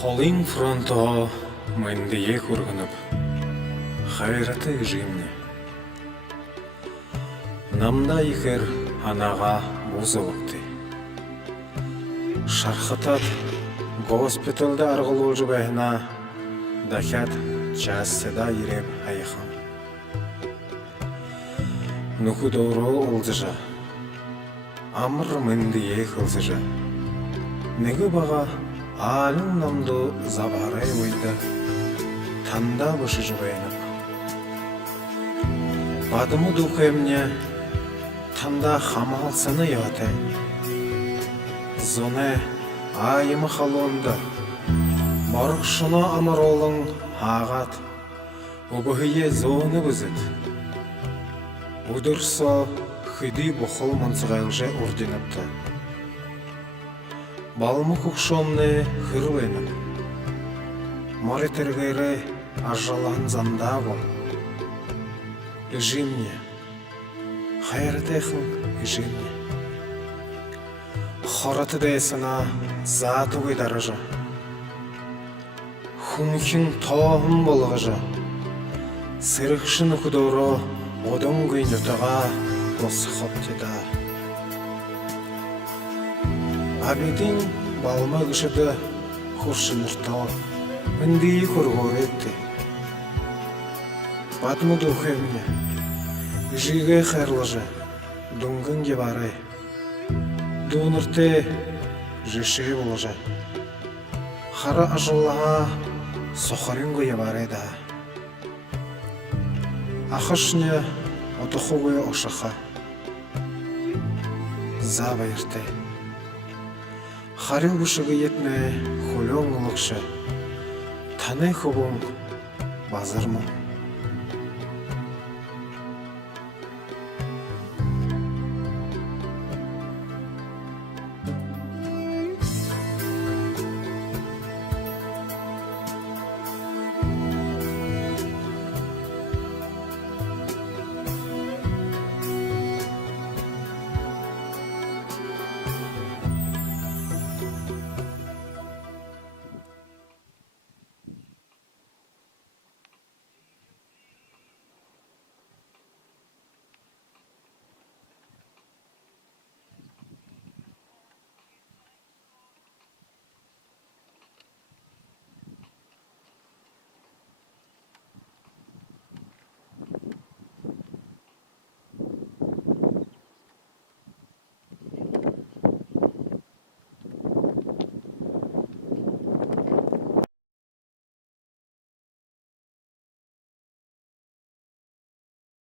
Холин фронтоо мендие хүргэнэв хайраты жимне. Намда ихэр анага бузовыкты. Шархатат госпиталда аргылуулжу байхна дахят частеда иреп айхан. Нуху доро олдыжа. Амр мендие хылзыжа. Неге бага Алын намду забарай ойда, танда бышы жывайнып. Бадымы духемне, танда хамалсыны яты. Зоне айымы халонда, барықшына амаролың ағат, ұбығые зоны бұзыд. Удырса хыды бұқыл мансығайлжа орденіпті. Балмы кукшонны хырлайнып. Маритергайры ажалан занда бол. Ижимне. Хайрытайхын ижимне. Хораты дайсына заты ойдарыжа. Хумхин тоғым болғыжа. Сырықшын құдоры одың гүйнетіға осы хоптеда. Абидин балма гышыды хуршыныртау, міндейі көргор етті. Батмы духемне, жиге хайрлыжы, дунгынге барай. Дунырте жеше болыжы. Хара ажылыға соқарынгөе барайда. Ақышыне отықугөе ошақа. Забайырты. Харил бушығы етме хулёң ұлықшы, таны хубың базырмың.